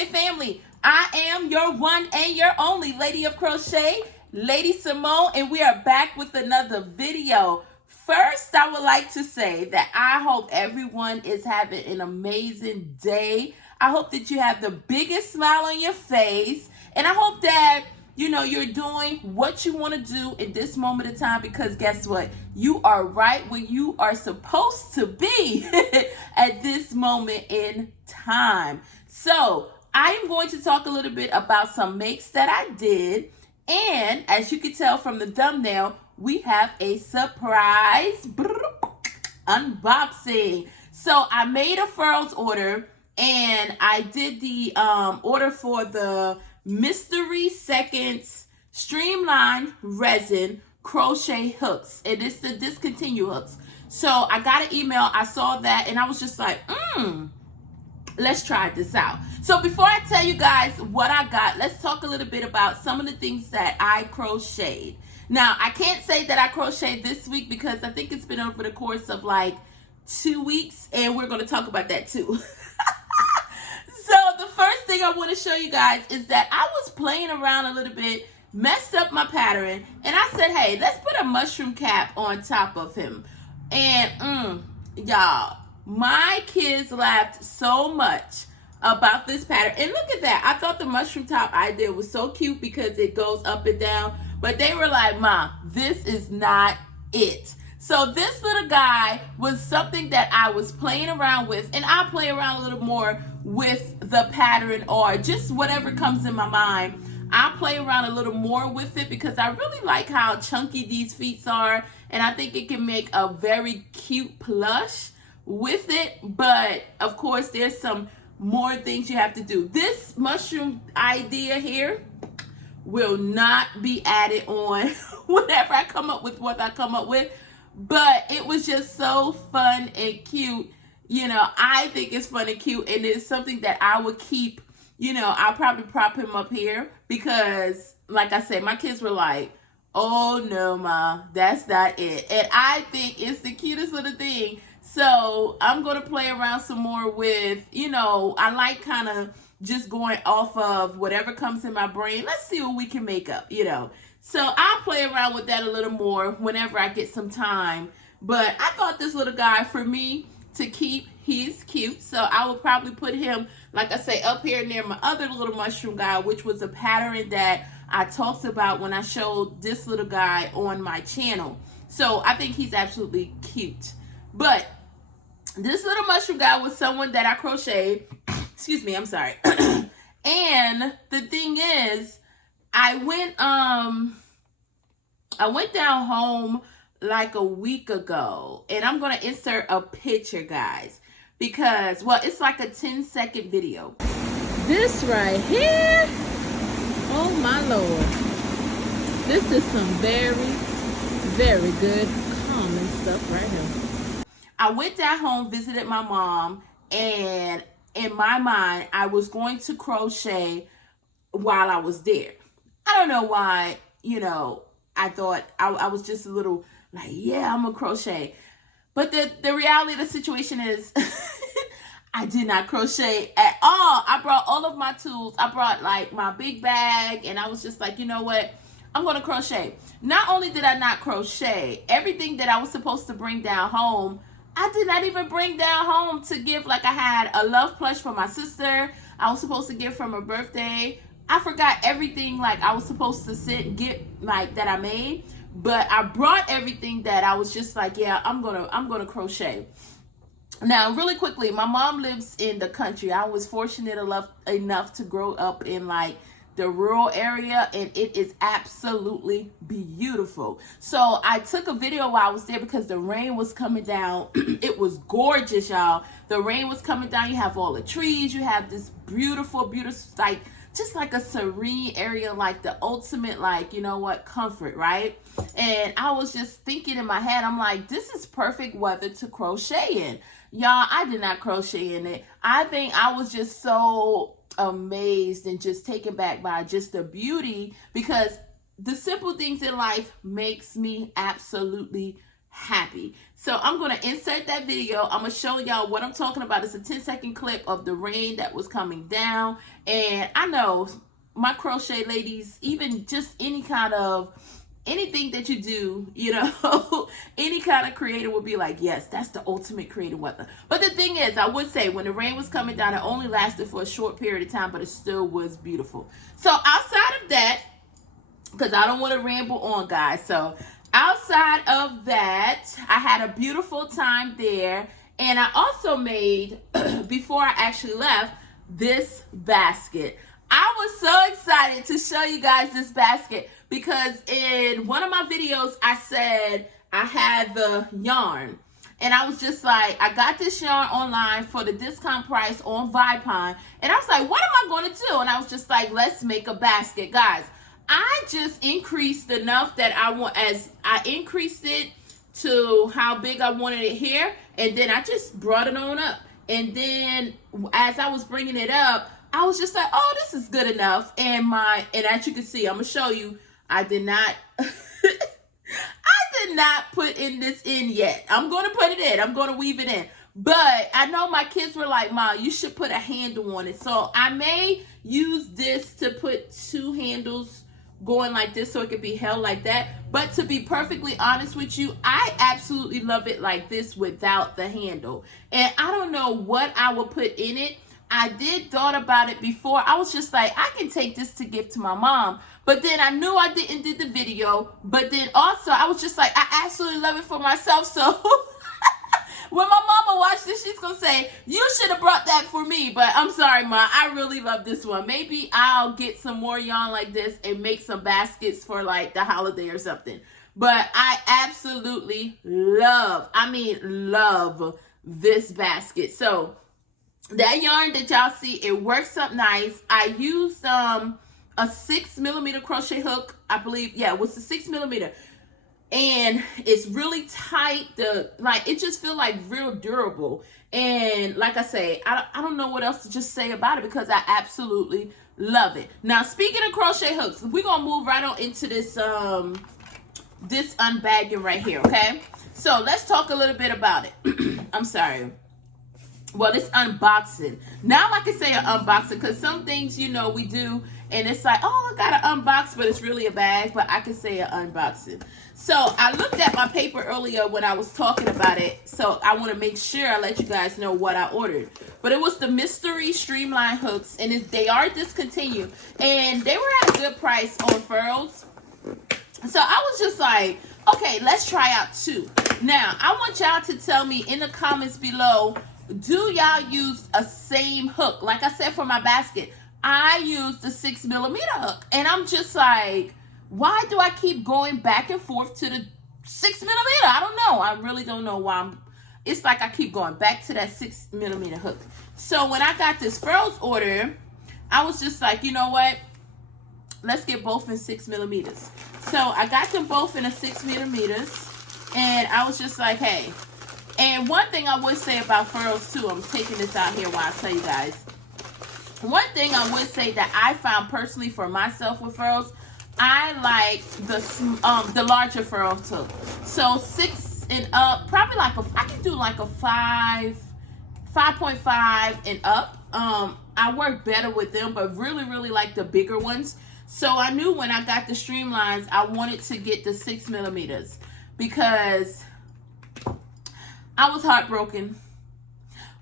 Crochet family. I am your one and your only Lady of Crochet, LadySamoan, and we are back with another video. First, I would like to say that I hope everyone is having an amazing day. I hope that you have the biggest smile on your face, and I hope that you're doing what you want to do in this moment of time, because guess what? You are right where you are supposed to be at this moment in time. So I am going to talk a little bit about some makes that I did. And as you can tell from the thumbnail, we have a surprise unboxing. So I made a Furls order, and I did the order for the Mystery Seconds Streamlined Resin Crochet Hooks. And it's the discontinue hooks. So I got an email, I saw that, and I was just like, let's try this out. So before I tell you guys what I got, let's talk a little bit about some of the things that I crocheted. Now, I can't say that I crocheted this week because I think it's been over the course of like 2 weeks, and we're going to talk about that too. So the first thing I want to show you guys is that I was playing around a little bit, messed up my pattern, and I said, hey, let's put a mushroom cap on top of him. And y'all, my kids laughed so much about this pattern. And look at that. I thought the mushroom top idea was so cute because it goes up and down. But they were like, Mom, this is not it. So this little guy was something that I was playing around with. And I play around a little more with the pattern, or just whatever comes in my mind. I play around a little more with it because I really like how chunky these feet are. And I think it can make a very cute plush with it. But of course, there's some more things you have to do. This mushroom idea here will not be added on whenever I come up with what I come up with. But it was just so fun and cute. I think it's fun and cute, and it's something that I would keep. I'll probably prop him up here because, like I said, my kids were like, oh no, Ma, that's not it. And I think it's the cutest little thing. So I'm going to play around some more with, I like kind of just going off of whatever comes in my brain. Let's see what we can make up, So I'll play around with that a little more whenever I get some time. But I thought this little guy, for me to keep, he's cute. So I will probably put him, like I say, up here near my other little mushroom guy, which was a pattern that I talked about when I showed this little guy on my channel. So I think he's absolutely cute. But this little mushroom guy was someone that I crocheted. Excuse me, I'm sorry. And the thing is, I went down home like a week ago, and I'm going to insert a picture, guys, because, well, it's like a 10-second video. This right here, oh my Lord, this is some very, very good common stuff right here. I went down home, visited my mom, and in my mind, I was going to crochet while I was there. I don't know why, I thought I was just a little like, yeah, I'm gonna crochet. But the reality of the situation is I did not crochet at all. I brought all of my tools. I brought like my big bag, and I was just like, you know what? I'm gonna crochet. Not only did I not crochet, everything that I was supposed to bring down home, I did not even bring down home to give. Like, I had a love plush for my sister I was supposed to give from her birthday. I forgot everything like I was supposed to get like that I made, but I brought everything that I was just like, yeah, I'm gonna crochet. Now, really quickly, my mom lives in the country. I was fortunate enough to grow up in like the rural area, and it is absolutely beautiful. So I took a video while I was there because the rain was coming down. It was gorgeous, y'all. The rain was coming down. You have all the trees. You have this beautiful, beautiful, like, just like a serene area, like the ultimate, like, comfort, right? And I was just thinking in my head, I'm like, this is perfect weather to crochet in. Y'all, I did not crochet in it. I think I was just so amazed and just taken back by just the beauty, because the simple things in life makes me absolutely happy. So I'm going to insert that video. I'm going to show y'all what I'm talking about. It's a 10-second clip of the rain that was coming down. And I know my crochet ladies, even just any kind of, anything that you do, you know, any kind of creator would be like, yes, that's the ultimate creative weather. But the thing is, I would say when the rain was coming down, it only lasted for a short period of time, but it still was beautiful. So outside of that, because I don't want to ramble on, guys. So outside of that, I had a beautiful time there. And I also made, before I actually left, this basket. I was so excited to show you guys this basket because in one of my videos, I said I had the yarn. And I was just like, I got this yarn online for the discount price on Vipon. And I was like, what am I going to do? And I was just like, let's make a basket. Guys, I just increased enough that I want, as I increased it to how big I wanted it here. And then I just brought it on up. And then as I was bringing it up, I was just like, oh, this is good enough. And as you can see, I'm going to show you, I did not, I did not put this in yet. I'm going to put it in. I'm going to weave it in. But I know my kids were like, Mom, you should put a handle on it. So I may use this to put 2 handles going like this so it could be held like that. But to be perfectly honest with you, I absolutely love it like this without the handle. And I don't know what I will put in it. I did thought about it before. I was just like, I can take this to give to my mom. But then I knew I didn't do the video. But then also I was just like, I absolutely love it for myself. So when my mama watched this, she's going to say, you should have brought that for me. But I'm sorry, Ma. I really love this one. Maybe I'll get some more yarn like this and make some baskets for like the holiday or something. But I absolutely love this basket. So that yarn that y'all see, it works up nice. I used a 6mm crochet hook, I believe. Yeah, it was a 6mm. And it's really tight. It just feel like real durable. And like I say, I don't know what else to just say about it because I absolutely love it. Now, speaking of crochet hooks, we're going to move right on into this this unbagging right here, okay? So let's talk a little bit about it. I'm sorry. Well, this unboxing. Now I can say an unboxing because some things, you know, we do and it's like, oh, I got to unbox, but it's really a bag. But I can say an unboxing. So I looked at my paper earlier when I was talking about it. So I want to make sure I let you guys know what I ordered. But it was the mystery streamline hooks, and they are discontinued. And they were at a good price on Furls. So I was just like, okay, let's try out 2. Now, I want y'all to tell me in the comments below, do y'all use a same hook? Like I said, for my basket, I used the 6mm hook. And I'm just like, why do I keep going back and forth to the 6mm? I don't know. I really don't know why. It's like I keep going back to that 6mm hook. So when I got this Furls order, I was just like, you know what? Let's get both in 6mm. So I got them both in a 6mm. And I was just like, hey. And one thing I would say about Furls too, I'm taking this out here while I tell you guys. One thing I would say that I found personally for myself with Furls, I like the larger Furl hook. So 6 and up, probably like I can do like a 5.5 and up. I work better with them, but really like the bigger ones. So I knew when I got the streamlines, I wanted to get the 6mm because I was heartbroken.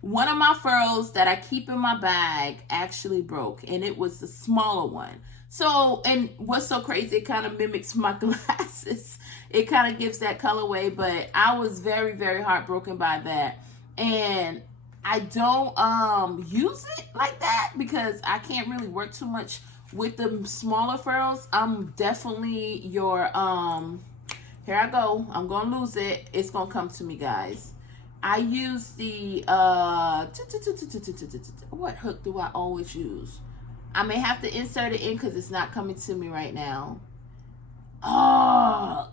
One of my Furls that I keep in my bag actually broke, and it was the smaller one. So, and what's so crazy, it kind of mimics my glasses. It kind of gives that colorway, but I was very heartbroken by that. And I don't use it like that because I can't really work too much with the smaller Furls. I'm definitely your, here I go. I'm going to lose it. It's going to come to me, guys. I use the, what hook do I always use? I may have to insert it in because it's not coming to me right now. Oh,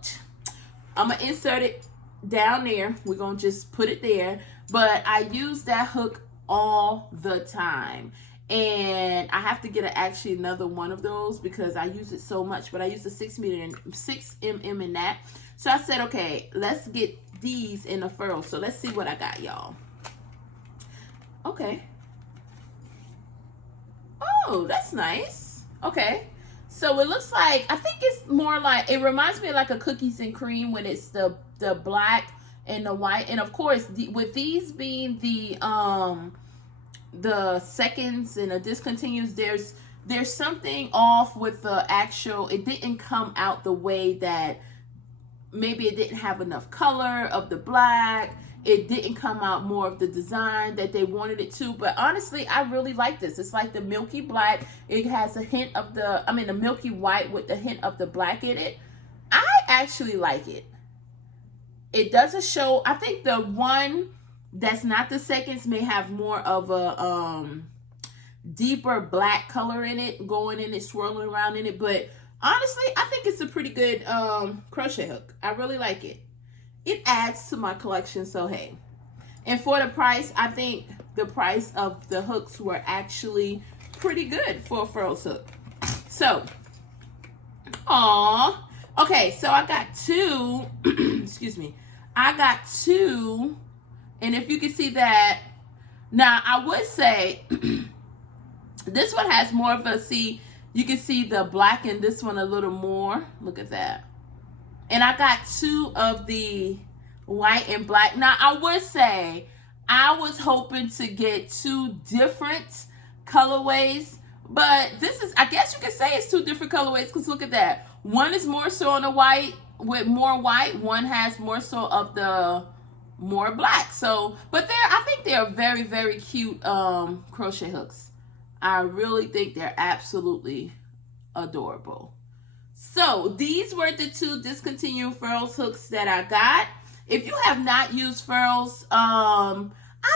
I'm going to insert it down there. We're going to just put it there. But I use that hook all the time. And I have to get actually another one of those because I use it so much. But I use the 6mm in that. So I said, okay, let's get these in a furl. So let's see what I got, y'all. Okay. Oh, that's nice. Okay. So it looks like, I think it's more like, it reminds me of like a cookies and cream when it's the black and the white. And of course, with these being the seconds and the discontinues, there's something off with the actual, it didn't come out the way that, maybe it didn't have enough color of the black. It didn't come out more of the design that they wanted it to. But honestly, I really like this. It's like the milky black. It has a hint of the milky white with the hint of the black in it. I actually like it. It doesn't show, I think the one that's not the seconds may have more of a deeper black color in it, going in it, swirling around in it. But honestly, I think it's a pretty good crochet hook. I really like it. It adds to my collection, so hey. And for the price, I think the price of the hooks were actually pretty good for a Furls hook. So, okay, so I got two, excuse me. I got two, and if you can see that, now I would say, this one has more of a, see, you can see the black in this one a little more. Look at that. And I got two of the white and black. Now, I would say I was hoping to get two different colorways. But this is, I guess you could say it's two different colorways because look at that. One is more so on the white with more white. One has more so of the more black. So, but I think they're very, very cute crochet hooks. I really think they're absolutely adorable. So these were the two discontinued Furls hooks that I got. If you have not used Furls, I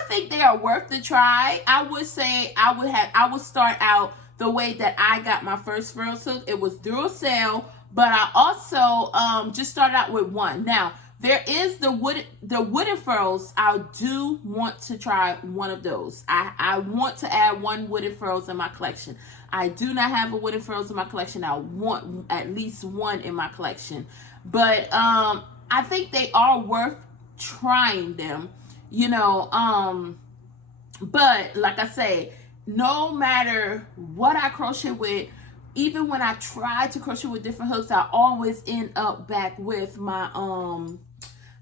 think they are worth the try. I would say I would start out the way that I got my first Furls hook. It was through a sale, but I also just started out with one. Now there is the wooden Furls. I do want to try one of those. I want to add one wooden Furls in my collection. I do not have a wooden Furls in my collection. I want at least one in my collection. But I think they are worth trying them, you know. But like I say, no matter what I crochet with, even when I try to crochet with different hooks, I always end up back with my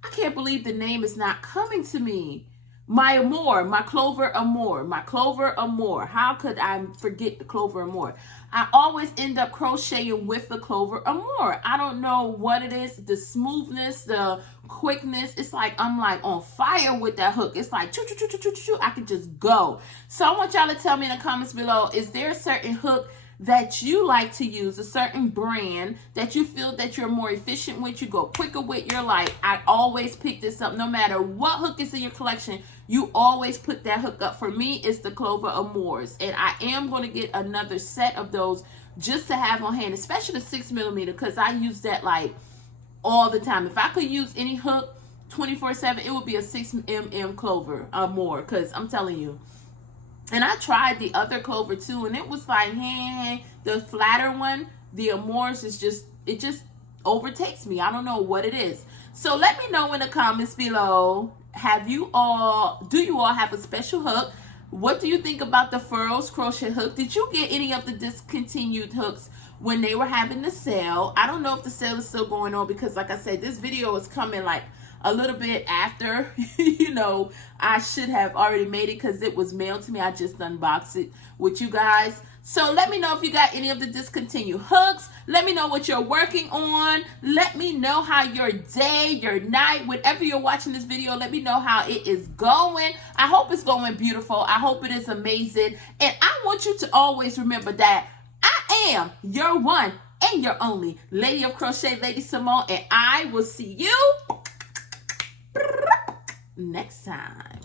I can't believe the name is not coming to me. My Amour, my Clover Amour, my Clover Amour. How could I forget the Clover Amour? I always end up crocheting with the Clover Amour. I don't know what it is, the smoothness, the quickness. It's like I'm like on fire with that hook. It's like choo choo choo choo choo choo. I could just go. So I want y'all to tell me in the comments below, is there a certain hook that you like to use, a certain brand that you feel that you're more efficient with, you go quicker with, you're like, I always pick this up. No matter what hook is in your collection, you always put that hook up. For me, it's the Clover Amours. And I am going to get another set of those just to have on hand, especially the 6mm, because I use that like all the time. If I could use any hook 24/7, it would be a 6mm Clover Amour, because I'm telling you. And I tried the other Clover too, and it was like, the flatter one, the Amours is just, it just overtakes me. I don't know what it is. So let me know in the comments below, do you all have a special hook? What do you think about the Furls crochet hook? Did you get any of the discontinued hooks when they were having the sale? I don't know if the sale is still going on, because like I said, this video is coming like a little bit after, you know, I should have already made it because it was mailed to me. I just unboxed it with you guys. So let me know if you got any of the discontinued hooks. Let me know what you're working on. Let me know how your day, your night, whenever you're watching this video, let me know how it is going. I hope it's going beautiful. I hope it is amazing. And I want you to always remember that I am your one and your only Lady of Crochet, LadySamoan, and I will see you next time.